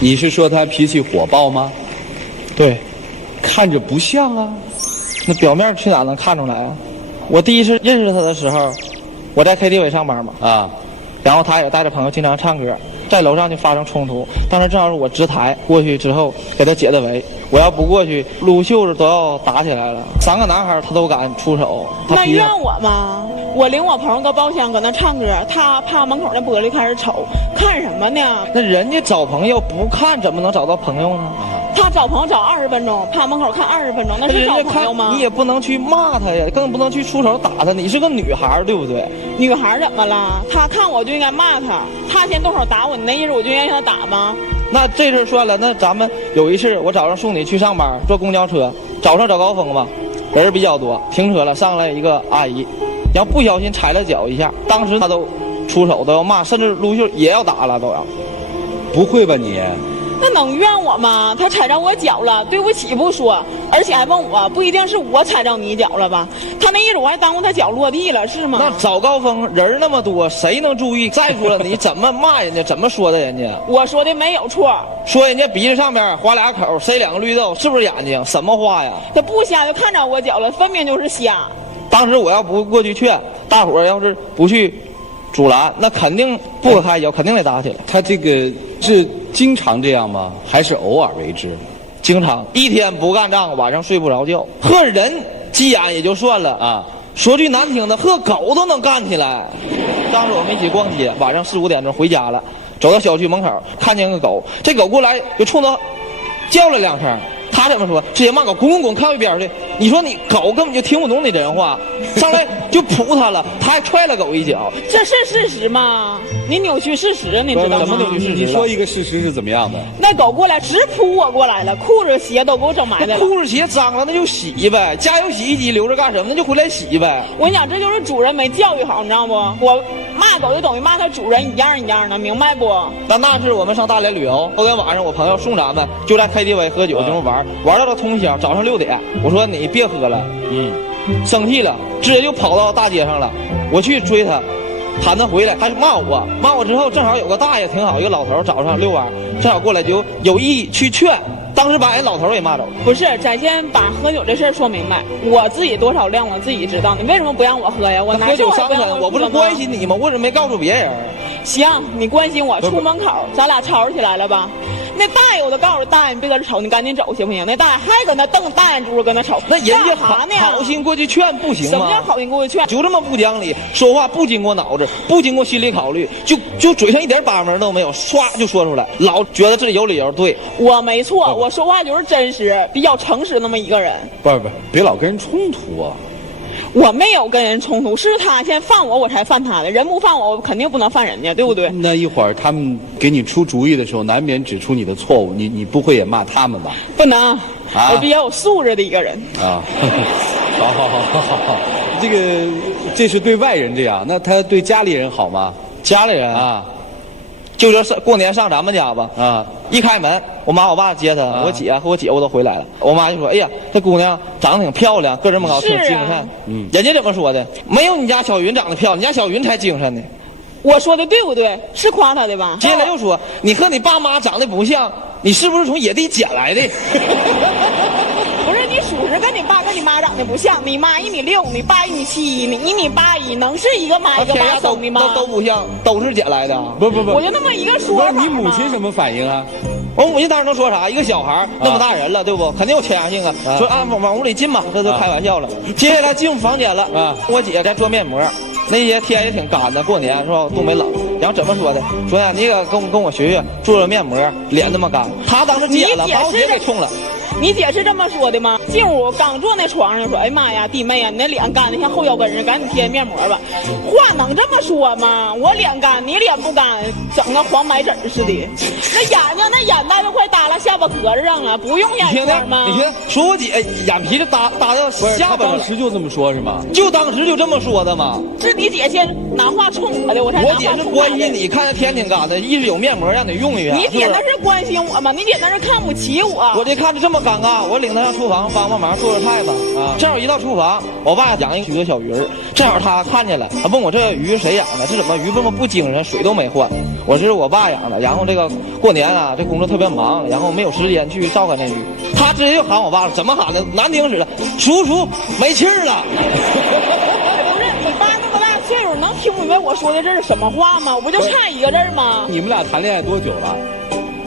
你是说他脾气火爆吗？对，看着不像啊。那表面去哪能看出来啊？我第一次认识他的时候，我在 KTV 上班嘛，啊，然后他也带着朋友经常唱歌，在楼上就发生冲突。当时正好是我值台过去之后给他解的围，我要不过去，撸袖子都要打起来了。3个男孩他都敢出手，那怨我吗？我领我朋友搁包厢搁那唱歌，他趴门口那玻璃开始瞅，看什么呢？那人家找朋友不看怎么能找到朋友呢？他找朋友找20分钟，趴门口看20分钟，那是找朋友吗？你也不能去骂他呀，更不能去出手打他。你是个女孩，对不对？女孩怎么了？他看我就应该骂他，他先动手打我，你那意思我就应该让他打吗？那这事算了。那咱们有一次，我早上送你去上班，坐公交车，早上早高峰嘛，人比较多，停车了，上来一个阿姨，然后不小心踩了脚一下，当时他都出手都要骂，甚至撸袖也要打了都要。不会吧你？那能怨我吗？他踩着我脚了，对不起不说，而且还问我，不一定是我踩着你脚了吧？他那意思我还耽误他脚落地了，是吗？那早高峰人那么多，谁能注意？再说了，你怎么骂人家？怎么说的人家？我说的没有错。说人家鼻子上面划俩口，塞2个绿豆，是不是眼睛？什么话呀？他不瞎就看着我脚了，分明就是瞎。当时我要不过去劝，大伙儿要是不去阻拦，那肯定不可开交，肯定得打起来。他这个是经常这样吗？还是偶尔为之？经常一天不干仗，晚上睡不着觉。和人急眼也就算了啊，说句难听的，和狗都能干起来。当时我们一起逛街，晚上4、5点钟回家了，走到小区门口，看见个狗，这狗过来就冲他叫了2声。他怎么说？直接骂狗滚滚滚，靠一边去！你说你狗根本就听不懂你人话，上来就扑他了，他还踹了狗一脚。这是事实吗？你扭曲事实，你知道吗？怎么扭曲事实？你说一个事实是怎么样的？那狗过来直扑我过来了，裤子鞋都给我整埋汰了。裤子鞋脏了那就洗呗，家有洗衣机留着干什么？那就回来洗呗。我跟你讲，这就是主人没教育好，你知道不？我骂狗就等于骂它主人一样一样的，明白不？那是我们上大连旅游，后天晚上我朋友送咱们就在 KTV 喝酒，就是玩到了通宵，早上6点。我说你别喝了，生气了，直接就跑到大街上了。我去追他，喊他回来，他就骂我之后，正好有个大爷挺好，一个老头早上遛弯，正好过来就有意去劝。当时把人老头也骂走了。不是，咱先把喝酒这事儿说明白。我自己多少量我自己知道，你为什么不让我喝呀？我喝酒伤身，我不是关心你吗？我怎么没告诉别人？行，你关心我，出门口咱俩吵起来了吧？那大爷我都告诉大爷，你别搁这吵，你赶紧走行不行？那大爷还搁那瞪大眼珠搁那吵，那人家好心过去劝不行吗？什么叫好心过去劝？就这么不讲理，说话不经过脑子，不经过心理考虑，就嘴上一点把门都没有，唰就说出来，老觉得自己有理由。对，我没错，我说话就是真实，比较诚实那么一个人。不，别老跟人冲突啊！我没有跟人冲突，是他先犯我，我才犯他的。人不犯我，我肯定不能犯人家，对不对？那一会儿他们给你出主意的时候，难免指出你的错误，你不会也骂他们吧？不能，我比较有素质的一个人啊。好，这是对外人这样，那他对家里人好吗？家里人啊，就是过年上咱们家吧啊，一开门，我妈我爸接他，我姐和我姐夫都回来了。我妈就说：“哎呀，这姑娘长得挺漂亮，个这么高，挺精神。”人家怎么说的？没有你家小云长得漂亮，你家小云才精神呢。我说的对不对？是夸她的吧？接下来又说：“你和你爸妈长得不像，你是不是从野地捡来的？”不是，你属实跟你爸跟你妈长得不像，你妈1.6米，你爸1.7米，你1.81米，能是一个妈一个爸生的吗？都不像，都是捡来的。不，我就那么一个说法。你母亲什么反应啊？我母亲当时能说啥？一个小孩那么大人了，对不？肯定有倾向性啊。说往屋里进吧，这都开玩笑了。接下来进房间了，我姐在做面膜。那些天也挺干的，过年是吧？东北冷，然后怎么说的？说呀，你也跟我学做了面膜，脸那么干。他当时急眼了，把我姐给冲了。你姐是这么说的吗？进屋刚坐那床上说：“哎妈呀，弟妹啊，你那脸干的像后腰根似的，赶紧贴面膜吧。”话能这么说吗？我脸干，你脸不干，整个黄白疹似的。那眼袋都快耷拉下巴壳子上了，不用眼圈吗？你听，说我姐眼皮子耷到下巴上了。当时就这么说是吗？就当时就这么说的吗？是你姐先拿话冲我的，我才拿话冲我姐是关心你，看着天挺干的，一是有面膜让你用一下。你姐那是关心我吗？你姐那是看不起我。我这看着这么尴尬，我领他上厨房帮忙做菜吧。正好一到厨房，我爸养一个小鱼儿，正好他看见了，他问我这鱼谁养的？这怎么鱼这么不精神，水都没换？我是我爸养的。然后这个过年啊，这工作特别忙，然后没有时间去照看那鱼。他直接就喊我爸了，怎么喊的？难听死了，叔叔没气儿了。不是你爸那么大岁数，能听明白我说的这是什么话吗？我不就差一个字吗？你们俩谈恋爱多久了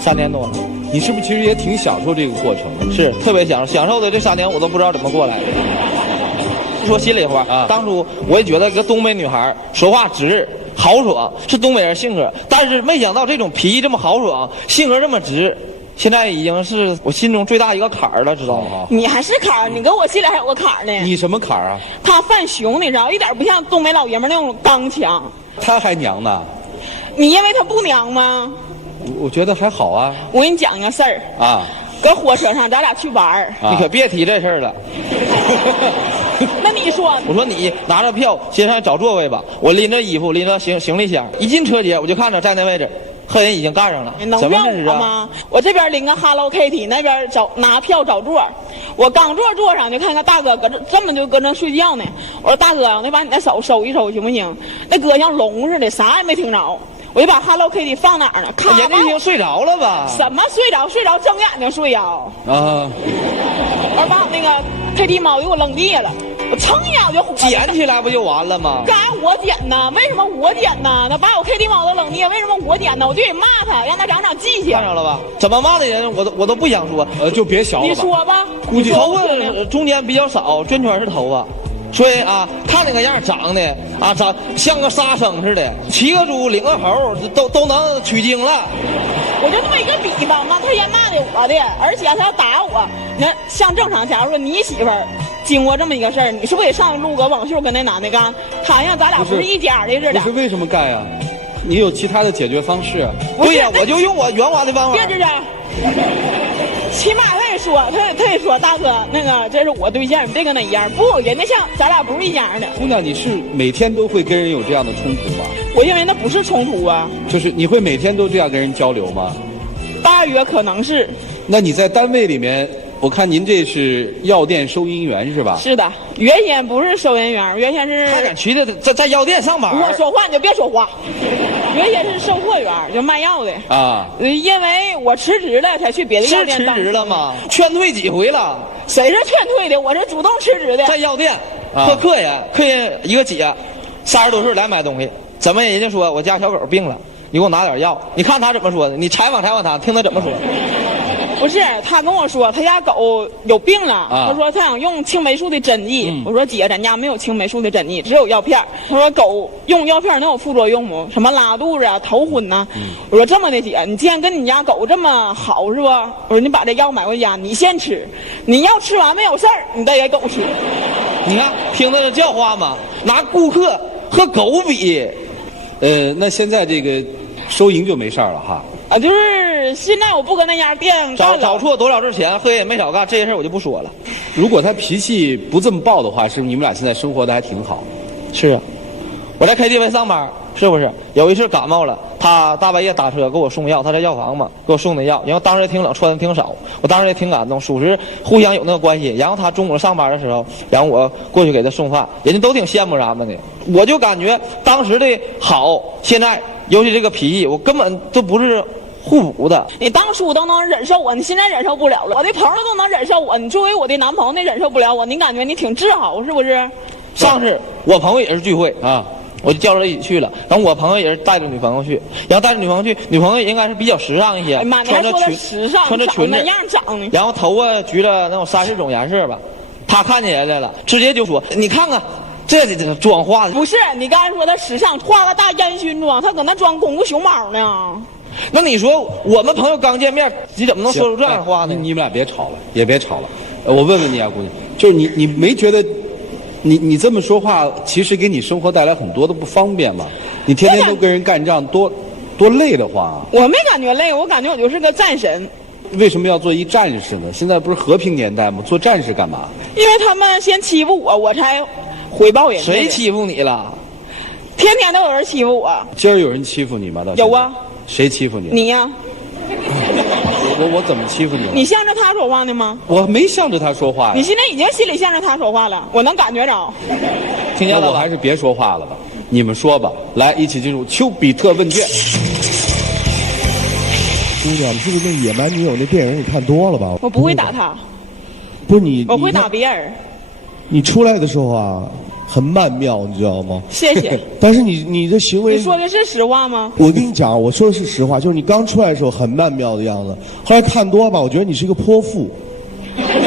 ？3年多了。你是不是其实也挺享受这个过程的？是特别享受的。这3年我都不知道怎么过来的。说心里话啊，当初我也觉得一个东北女孩说话直豪爽是东北人性格，但是没想到这种脾气这么豪爽，性格这么直，现在已经是我心中最大一个坎儿了，知道吗？你还是坎儿，你跟我心里还有个坎儿呢。你什么坎儿啊？他犯熊，你知道，一点不像东北老爷们那种刚强。他还娘呢？你认为他不娘吗？我觉得还好啊。我给你讲个事儿啊，搁火车上咱俩去玩儿，你可别提这事儿了。那你说，我说你拿着票先上去找座位吧，我拎着衣服拎着行李箱，一进车间我就看着在那位置，和人已经干上了。能怎么回事啊？吗？我这边拎个 Hello Kitty， 那边拿票找座。我刚坐上，就看个大哥搁这搁那睡觉呢。我说大哥，我得把你的手收一收行不行？那哥像聋似的，啥也没听着。我就把 Hello Kitty 放哪儿呢？人家已经睡着了吧？什么睡着？睡着睁眼睛睡呀！我把那个 Kitty 猫给我扔地下了，我蹭一下我就捡起来不就完了吗？干我捡呢？为什么我捡呢？他把我 Kitty 猫都扔地下，为什么我捡呢？我就得骂他，让他长记性。看着了吧？怎么骂的人我都不想说，就别小了吧。你说吧，估计头发中间比较少，圈圈是头发。所以啊，他那个样长得啊，长像个沙僧似的，骑个猪领个猴都能取经了。我就这么一个比方嘛，他先骂的我的，而且他要打我。你看，像正常，假如说你媳妇儿经过这么一个事儿，你是不是也上录个网秀跟那男的干？他像咱俩不是一家的似的。不是为什么干呀？你有其他的解决方式？对呀，我就用我圆滑的方法。别吱吱。起码他也说大哥，那个这是我对象，你别跟他一样。不，人家像咱俩不是一家的。姑娘，你是每天都会跟人有这样的冲突吗？我认为那不是冲突啊。就是你会每天都这样跟人交流吗？大约可能是。那你在单位里面，我看您这是药店收银员是吧？是的，原先不是收银员，原先是。他敢去的在药店上班。我说话你就别说话。原先是售货员，就卖药的啊。因为我辞职了，才去别的药店。是辞职了吗？劝退几回了？谁是劝退的？我是主动辞职的。在药店和客人一个姐，30多岁来买东西，怎么人家说我家小狗病了，你给我拿点药？你看他怎么说的？你采访他，听他怎么说。不是，他跟我说他家狗有病了，他说他想用青霉素的针剂。我说姐，咱家没有青霉素的针剂，只有药片。他说狗用药片能有副作用吗？什么拉肚子啊、头昏呐？我说这么的姐，你既然跟你家狗这么好是吧？我说你把这药买回家，你先吃，你要吃完没有事儿，你再给狗吃。你看听他的教化吗？拿顾客和狗比，那现在这个收银就没事儿了哈。啊，就是现在我不跟那家店干了，找错多少次钱，喝也没少干，这些事我就不说了。如果他脾气不这么暴的话，是不是你们俩现在生活的还挺好？是啊，我在 KTV 上班，是不是？有一次感冒了，他大半夜打车给我送药，他在药房嘛，给我送的药。然后当时也挺冷，穿的挺少，我当时也挺感动，属实互相有那个关系。然后他中午上班的时候，然后我过去给他送饭，人家都挺羡慕咱们的。我就感觉当时的好，现在尤其这个脾气，我根本都不是互补的。你当初都能忍受我，你现在忍受不了了。我的朋友都能忍受我，你作为我的男朋友，你忍受不了我，你感觉你挺自豪是不是？上次我朋友也是聚会啊，我就叫着他一起去了。然后我朋友也是带着女朋友去，然后带着女朋友去，女朋友应该是比较时尚一些，妈，你还说的时尚，穿着裙子那样长的，然后头发焗了那种30种颜色吧。他看见人来了，直接就说：“你看看。”这妆化的不是你刚才说他时尚，化个大烟熏妆，他搁那装功夫熊猫呢。那你说我们朋友刚见面，你怎么能说出这样的话呢？你们俩别吵了，也别吵了。我问问你啊，姑娘，就是你没觉得你这么说话，其实给你生活带来很多的不方便吗？你天天都跟人干仗，多累的慌。我没感觉累，我感觉我就是个战神。为什么要做一战士呢？现在不是和平年代吗？做战士干嘛？因为他们先欺负我，我才回报人家。谁欺负你了？天天都有人欺负我。今儿有人欺负你吗？有啊。谁欺负你？你呀。我怎么欺负你了？你向着他说话呢吗？我没向着他说话呀。你现在已经心里向着他说话了，我能感觉着。听见了吧？那我还是别说话了吧。你们说吧，来，一起进入丘比特问卷。姑娘，你是不是那野蛮女友那电影你看多了吧？我不会打他，不是你，我会打别人。你出来的时候啊，很曼妙，你知道吗？谢谢。但是你的行为，你说的是实话吗？我跟你讲，我说的是实话，就是你刚出来的时候很曼妙的样子，后来看多吧，我觉得你是一个泼妇，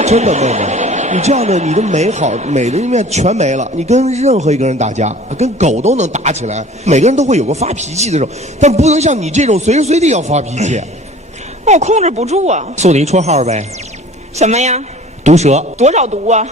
真的妹妹，你这样的你的美的一面全没了，你跟任何一个人打架，跟狗都能打起来，每个人都会有个发脾气的时候，但不能像你这种随时随地要发脾气。我控制不住啊。送你一绰号呗。什么呀？毒蛇。多少毒啊？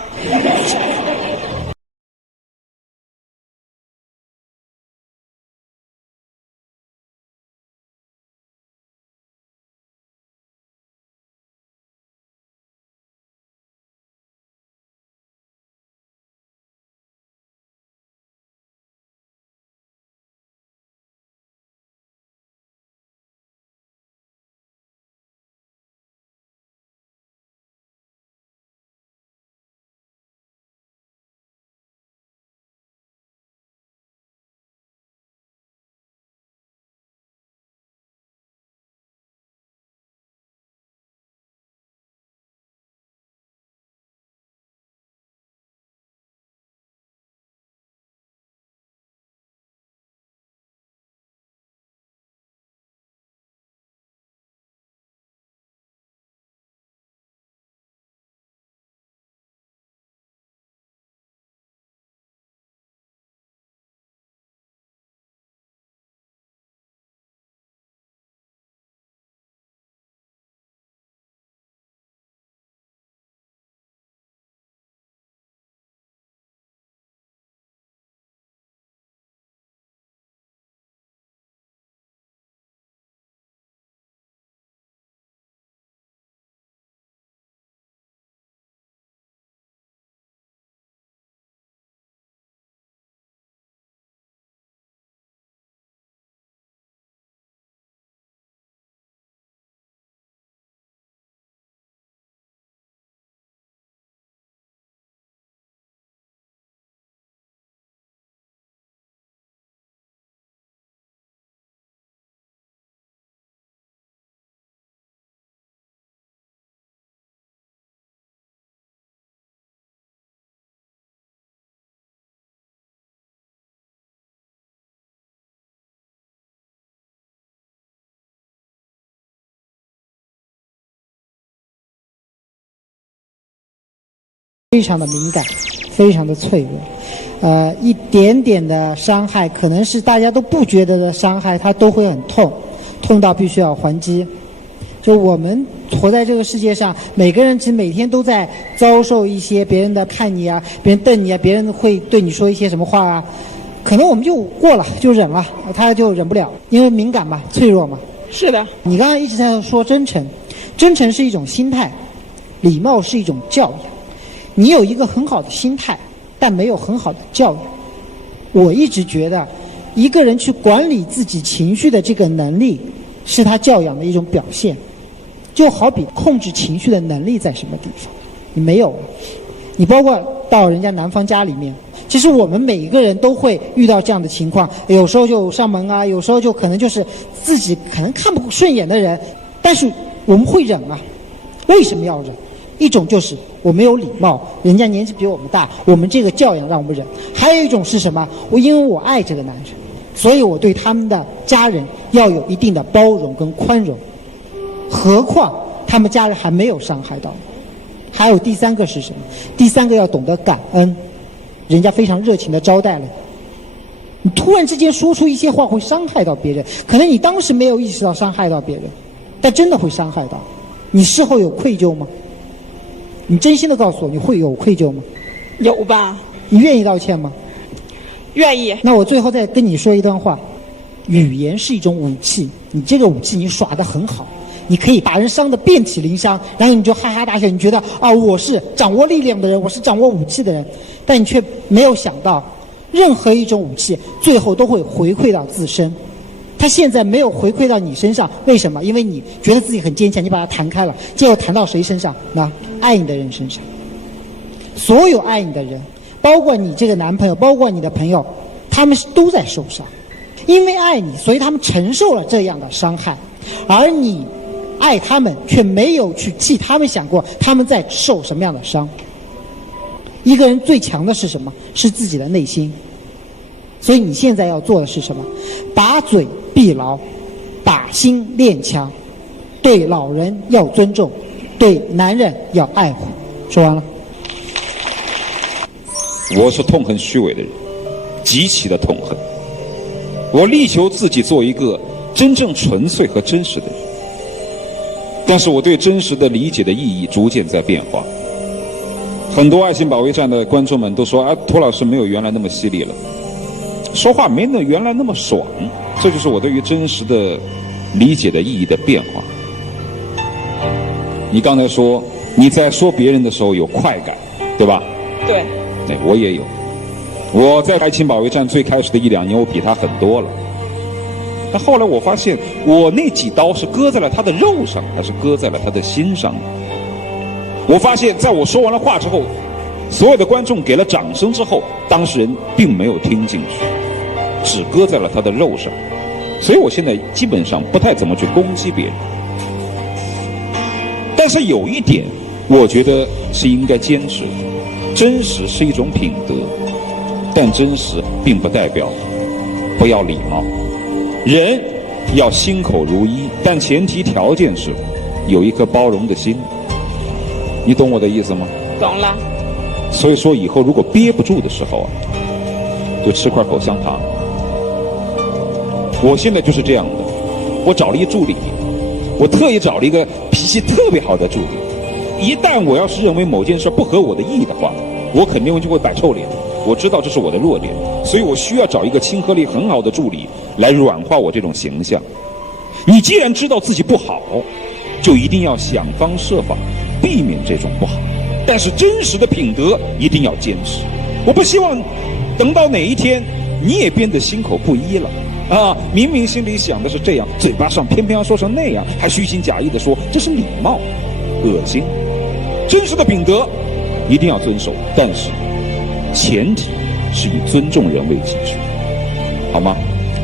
非常的敏感，非常的脆弱，一点点的伤害，可能是大家都不觉得的伤害，它都会很痛，痛到必须要还击。就我们活在这个世界上，每个人其实每天都在遭受一些别人的看你啊，别人瞪你啊，别人会对你说一些什么话啊，可能我们就过了，就忍了，他就忍不了，因为敏感嘛，脆弱嘛。是的。你刚才一直在说真诚，真诚是一种心态，礼貌是一种教养。你有一个很好的心态，但没有很好的教养。我一直觉得，一个人去管理自己情绪的这个能力，是他教养的一种表现。就好比控制情绪的能力在什么地方，你没有。你包括到人家男方家里面，其实我们每一个人都会遇到这样的情况，有时候就上门啊，有时候就可能就是自己可能看不顺眼的人，但是我们会忍啊。为什么要忍？一种就是我没有礼貌，人家年纪比我们大，我们这个教养让我们忍。还有一种是什么？因为我爱这个男人，所以我对他们的家人要有一定的包容跟宽容。何况他们家人还没有伤害到你。还有第三个是什么？第三个要懂得感恩，人家非常热情的招待了你。你突然之间说出一些话会伤害到别人，可能你当时没有意识到伤害到别人，但真的会伤害到你。事后有愧疚吗？你真心的告诉我，你会有愧疚吗？有吧。你愿意道歉吗？愿意。那我最后再跟你说一段话，语言是一种武器，你这个武器你耍得很好，你可以把人伤得遍体鳞伤，然后你就哈哈大笑，你觉得啊，我是掌握力量的人，我是掌握武器的人，但你却没有想到，任何一种武器最后都会回馈到自身。他现在没有回馈到你身上，为什么？因为你觉得自己很坚强，你把它弹开了，结果弹到谁身上？那爱你的人身上。所有爱你的人，包括你这个男朋友，包括你的朋友，他们都在受伤。因为爱你，所以他们承受了这样的伤害，而你爱他们，却没有去替他们想过他们在受什么样的伤。一个人最强的是什么？是自己的内心。所以你现在要做的是什么？把嘴闭牢，把心练强，对老人要尊重，对男人要爱护。说完了。我是痛恨虚伪的人，极其的痛恨。我力求自己做一个真正纯粹和真实的人，但是我对真实的理解的意义逐渐在变化。很多爱情保卫战的观众们都说，啊，涂老师没有原来那么犀利了，说话没那原来那么爽，这就是我对于真实的理解的意义的变化。你刚才说你在说别人的时候有快感，对吧？对，我也有。我在爱情保卫战最开始的1-2年，我比他很多了。但后来我发现，我那几刀是割在了他的肉上，还是割在了他的心上？我发现，在我说完了话之后，所有的观众给了掌声之后，当事人并没有听进去，只割在了他的肉上。所以我现在基本上不太怎么去攻击别人。但是有一点，我觉得是应该坚持的：真实是一种品德。但真实并不代表不要礼貌，人要心口如一，但前提条件是有一颗包容的心。你懂我的意思吗？懂了。所以说以后如果憋不住的时候啊，就吃块口香糖。我现在就是这样的，我找了一助理，我特意找了一个脾气特别好的助理。一旦我要是认为某件事不合我的意的话，我肯定就会摆臭脸。我知道这是我的弱点，所以我需要找一个亲和力很好的助理来软化我这种形象。你既然知道自己不好，就一定要想方设法避免这种不好。但是真实的品德一定要坚持。我不希望等到哪一天你也变得心口不一了啊！明明心里想的是这样，嘴巴上偏偏要说成那样，还虚情假意的说这是礼貌，恶心。真实的品德一定要遵守，但是前提是以尊重人为基础，好吗？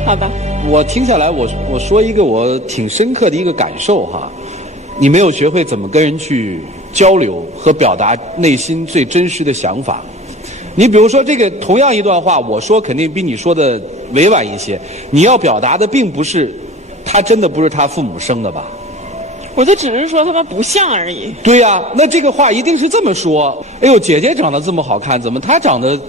好的。我听下来，我说一个我挺深刻的一个感受哈，你没有学会怎么跟人去交流和表达内心最真实的想法。你比如说这个同样一段话，我说肯定比你说的委婉一些，你要表达的并不是他真的不是他父母生的吧？我就只是说他们不像而已。对呀，那这个话一定是这么说。哎呦，姐姐长得这么好看，怎么她长得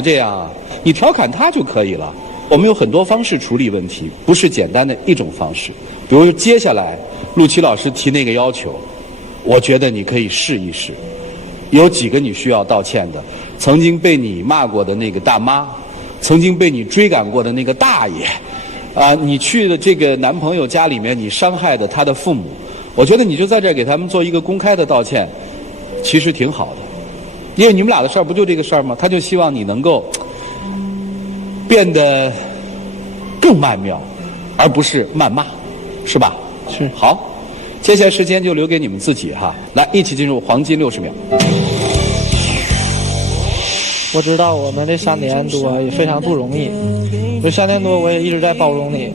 这样啊？你调侃她就可以了。我们有很多方式处理问题，不是简单的一种方式。比如接下来陆琪老师提那个要求，我觉得你可以试一试。有几个你需要道歉的，曾经被你骂过的那个大妈，曾经被你追赶过的那个大爷，你去的这个男朋友家里面，你伤害的他的父母。我觉得你就在这儿给他们做一个公开的道歉，其实挺好的，因为你们俩的事儿不就这个事儿吗？他就希望你能够变得更曼妙，而不是谩骂，是吧？是。好，接下来时间就留给你们自己哈，来一起进入黄金60秒。我知道我们这3年多也非常不容易，这3年多我也一直在包容你，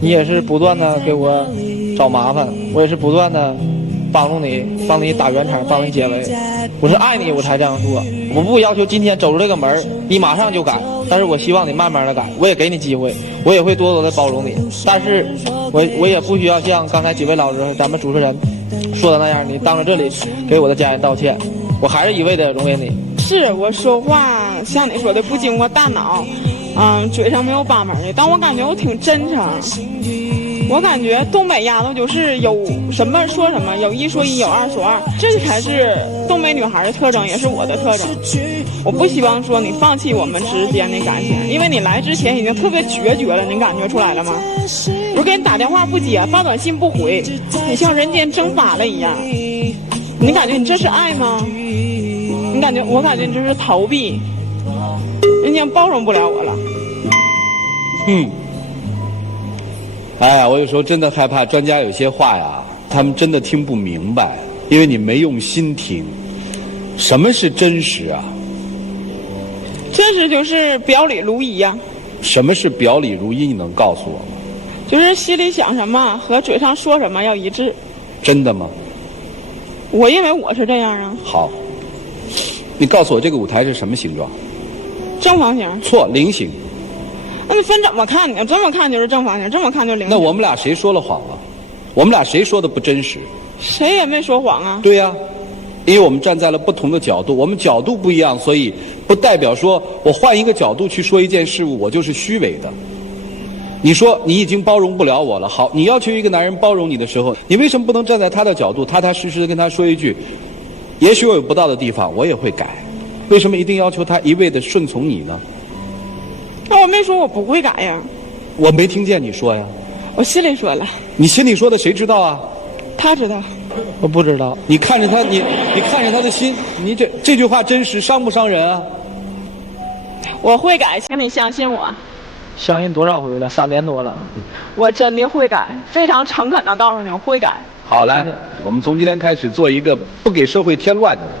你也是不断的给我找麻烦，我也是不断的帮助你，帮你打圆场，帮你解围。我是爱你我才这样做，我不要求今天走出这个门你马上就改，但是我希望你慢慢的改，我也给你机会，我也会多多的包容你，但是我也不需要像刚才几位老师咱们主持人说的那样，你当着这里给我的家人道歉，我还是一味的容忍你。是我说话像你说的不经过大脑，嘴上没有把门的，但我感觉我挺真诚。我感觉东北丫头就是有什么说什么，有一说一，有二说二，这才是东北女孩的特征，也是我的特征。我不希望说你放弃我们之间的感情，因为你来之前已经特别决绝了，你感觉出来了吗？我给你打电话不接，发短信不回，你像人间蒸发了一样。你感觉你这是爱吗？我感觉你这是逃避，人家包容不了我了。哎呀，我有时候真的害怕专家有些话呀，他们真的听不明白，因为你没用心听。什么是真实啊？真实就是表里如一呀。什么是表里如一？你能告诉我吗？就是心里想什么和嘴上说什么要一致。真的吗？我认为我是这样啊。好，你告诉我这个舞台是什么形状？正方形。错，菱形。那你分怎么看呢？这么看就是正方形，这么看就是菱形。那我们俩谁说了谎了？我们俩谁说的不真实？谁也没说谎啊。对呀，因为我们站在了不同的角度，我们角度不一样，所以不代表说我换一个角度去说一件事物，我就是虚伪的。你说你已经包容不了我了，好，你要求一个男人包容你的时候，你为什么不能站在他的角度，踏踏实实的跟他说一句，也许我有不到的地方，我也会改，为什么一定要求他一味的顺从你呢？那我没说我不会改呀。我没听见你说呀。我心里说了。你心里说的谁知道啊？他知道。我不知道。你看着他，你看着他的心，你这句话真实，伤不伤人啊？我会改，请你相信我。相信多少回了？3年多了。我真的会改，非常诚恳的告诉你，我会改。好，来，我们从今天开始做一个不给社会添乱的人，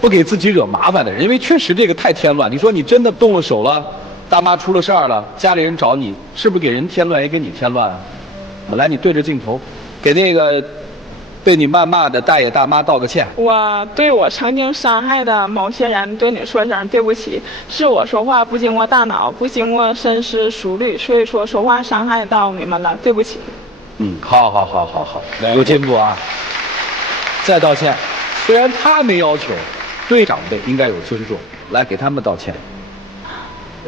不给自己惹麻烦的人，因为确实这个太添乱。你说你真的动了手了，大妈出了事儿了，家里人找你，是不是给人添乱也给你添乱啊？来，你对着镜头，给那个被你谩骂的大爷大妈道个歉。我对我曾经伤害的某些人对你说一声对不起，是我说话不经过大脑，不经过深思熟虑，所以说话伤害到你们了，对不起。好，有进步啊！再道歉，虽然他没要求，对长辈应该有尊重，来给他们道歉。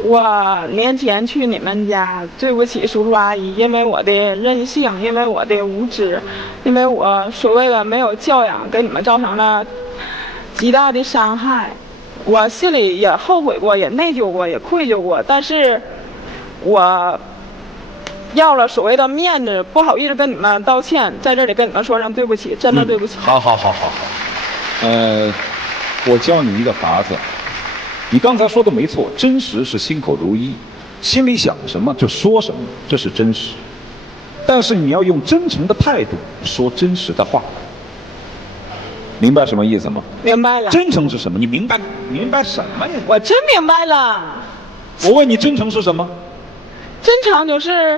我年前去你们家，对不起叔叔阿姨，因为我的任性，因为我的无知，因为我所谓的没有教养，给你们造成了极大的伤害。我心里也后悔过，也内疚过，也愧疚过，但是我要了所谓的面子，不好意思跟你们道歉，在这里跟你们说声对不起，真的对不起。好。我教你一个法子。你刚才说的没错，真实是心口如一，心里想什么就说什么，这是真实。但是你要用真诚的态度说真实的话，明白什么意思吗？明白了。真诚是什么？你明白什么呀？我真明白了。我问你，真诚是什么？真诚就是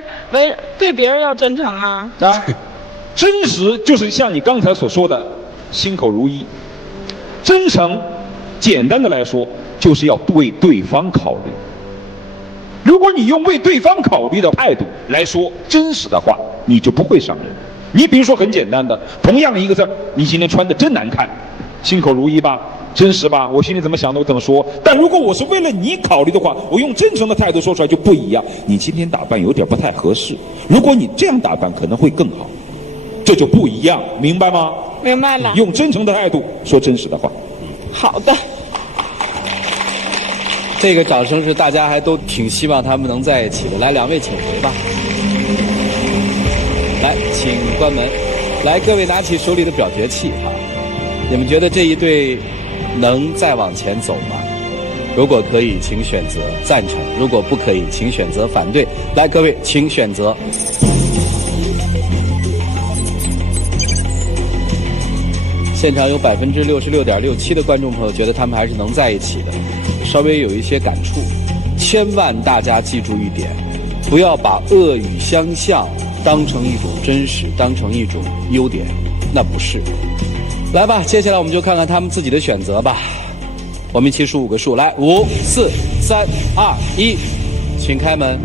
对别人要真诚啊。真实就是像你刚才所说的，心口如一。真诚，简单的来说，就是要为对方考虑。如果你用为对方考虑的态度来说真实的话，你就不会伤人。你比如说很简单的，同样一个字儿，你今天穿的真难看，心口如一吧，真实吧，我心里怎么想的我怎么说。但如果我是为了你考虑的话，我用真诚的态度说出来就不一样。你今天打扮有点不太合适，如果你这样打扮可能会更好，这就不一样，明白吗？明白了。用真诚的态度说真实的话。好的。这个掌声是大家还都挺希望他们能在一起的。来，两位请回吧。来，请关门。来，各位拿起手里的表决器哈，你们觉得这一对能再往前走吗？如果可以，请选择赞成；如果不可以，请选择反对。来，各位，请选择。现场有66.67%的观众朋友觉得他们还是能在一起的，稍微有一些感触。千万大家记住一点，不要把恶语相向当成一种真实，当成一种优点，那不是。来吧，接下来我们就看看他们自己的选择吧。我们一起数5个数，来，5、4、3、2、1，请开门。